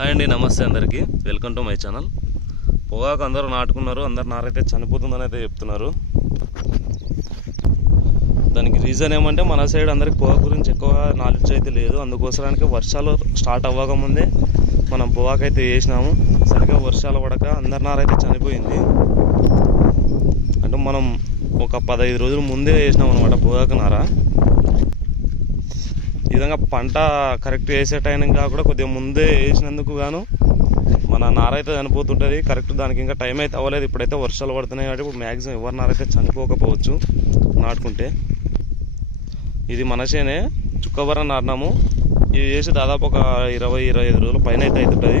Hi అండి, నమస్తే అందరికీ. Welcome to my channel. పొగాకు అందరూ నాటుకున్నారు, అందరు నారైతే చనిపోతుందని అయితే చెప్తున్నారు. దానికి రీజన్ ఏమంటే మన సైడ్ అందరికి పొగాకు గురించి ఎక్కువ నాలెడ్జ్ అయితే లేదు. అందుకోసానికి వర్షాలు స్టార్ట్ అవ్వకముందే మనం పొగాకు అయితే వేసినాము. సరిగ్గా వర్షాలు పడక అందరి నారైతే చనిపోయింది. అంటే మనం ఒక 15 రోజుల ముందే వేసినాం అనమాట పొగాకు నార. ఈ విధంగా పంట కరెక్ట్ వేసే టైమింగ్ కూడా కొద్దిగా ముందే వేసినందుకు గాను మన నార అయితే చనిపోతుంటుంది. కరెక్ట్ దానికి ఇంకా టైం అయితే అవ్వలేదు. ఇప్పుడైతే వర్షాలు పడుతున్నాయి కాబట్టి ఇప్పుడు మ్యాక్సిమం ఎవరి నారైతే చనిపోకపోవచ్చు నాటుకుంటే. ఇది మనసేనే చుక్కబర్ర నాటినాము. ఇది వేసి దాదాపు ఒక 20-25 రోజుల పైన అయితే అవుతుంటుంది.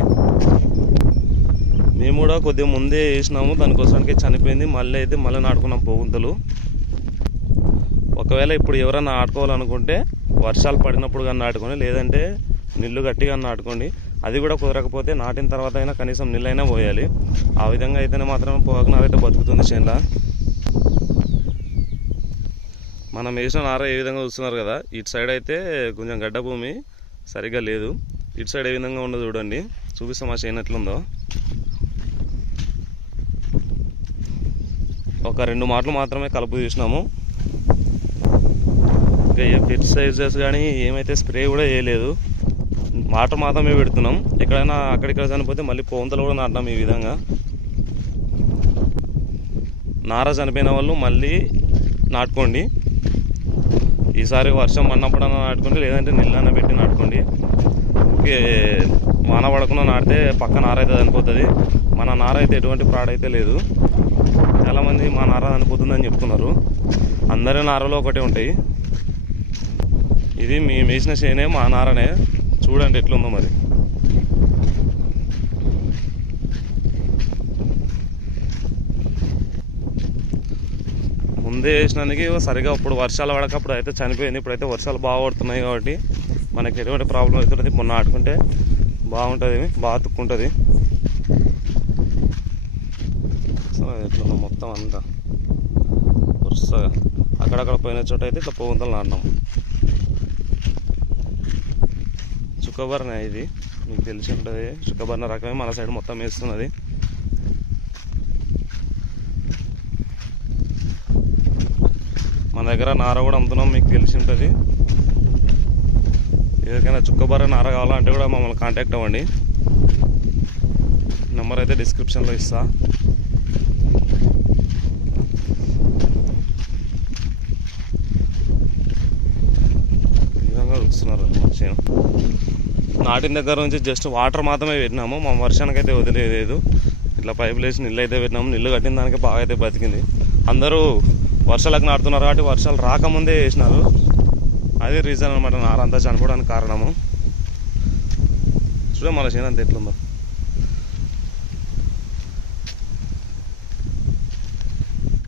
మేము కూడా కొద్దిగా ముందే వేసినాము, దానికోసానికి చనిపోయింది. మళ్ళీ నాటుకున్నాం పోగుంతలు. ఒకవేళ ఇప్పుడు ఎవరైనా నాటుకోవాలనుకుంటే వర్షాలు పడినప్పుడు కానీ నాటుకొని, లేదంటే నీళ్లు గట్టిగా నాటుకోండి. అది కూడా కుదరకపోతే నాటిన తర్వాత అయినా కనీసం నీళ్ళైనా పోయాలి. ఆ విధంగా అయితేనే మాత్రం పొగాకు నార అయితే బతుకుతుంది చేనులో. మనం వేసిన నార ఏ విధంగా చూస్తున్నారు కదా, ఇటు సైడ్ అయితే కొంచెం గడ్డ భూమి సరిగ్గా లేదు. ఇటు సైడ్ ఏ విధంగా ఉండదు చూడండి, చూపిస్తాం మా చేను ఎట్లుందో. ఒక 2 మాటలు మాత్రమే కలుపు తీసినాము. ఇంకా ఏ ఫెర్టిలైజర్స్ కానీ ఏమైతే స్ప్రే కూడా చేయలేదు. వాటర్ మాత్రమే పెడుతున్నాం. ఎక్కడైనా అక్కడిక్కడ చనిపోతే మళ్ళీ పోంతలు కూడా నాటినాం. ఈ విధంగా నార చనిపోయిన వాళ్ళు మళ్ళీ నాటుకోండి. ఈసారి వర్షం పడినప్పుడన్నా నాటుకోండి, లేదంటే నీళ్ళన్నా పెట్టి నాటుకోండి. ఓకే, వాన పడకుండా నాటితే పక్క నార అయితే చనిపోతుంది. మన నార అయితే ఎటువంటి ప్రాడ్ అయితే లేదు. చాలామంది మా నార చనిపోతుందని చెప్తున్నారు. అందరి నారలో ఒకటే ఉంటాయి. ఇది మేము వేసిన చేనే, మా నారనే. చూడండి ఎట్లుందో మరి. ముందే వేసినందుకు సరిగా ఇప్పుడు వర్షాలు పడకప్పుడు అయితే చనిపోయింది. ఇప్పుడైతే వర్షాలు బాగా పడుతున్నాయి కాబట్టి మనకి ఎటువంటి ప్రాబ్లం అవుతుంది. మొన్న నాటుకుంటే బాగుంటుంది, బాగా తుక్కుంటుంది. ఎట్లుందో మొత్తం అంతా వరుసగా అక్కడక్కడ పోయిన చోట అయితే ఇట్లా పోగుంతలు నాటినాం. చుక్కబర్ర ఇది మీకు తెలిసి ఉంటుంది. చుక్కబర్ర రకమే మన సైడ్ మొత్తం వేస్తున్నది. మన దగ్గర నార కూడా అమ్ముతున్నాం, మీకు తెలిసి ఉంటుంది. ఎవరికైనా చుక్కబర్ర నార కావాలంటే కూడా మమ్మల్ని కాంటాక్ట్ అవ్వండి. నెంబర్ అయితే డిస్క్రిప్షన్లో ఇస్తా. ఈ విధంగా చూస్తున్నారు మంచిగా. నాటిన దగ్గర నుంచి జస్ట్ వాటర్ మాత్రమే పెట్టినాము. మా వర్షానికి అయితే వదిలేదు. ఇట్లా పైపులు వేసి నీళ్ళు అయితే పెట్టినాము. నీళ్ళు కట్టిన దానికి బాగా అయితే బతికింది. అందరూ వర్షాలకు నాటుతున్నారు కాబట్టి వర్షాలు రాకముందే వేసినారు. అది రీజన్ అనమాట నార అంతా చనిపోవడానికి కారణము. చూడ మన చేను అంత ఎట్లుందో.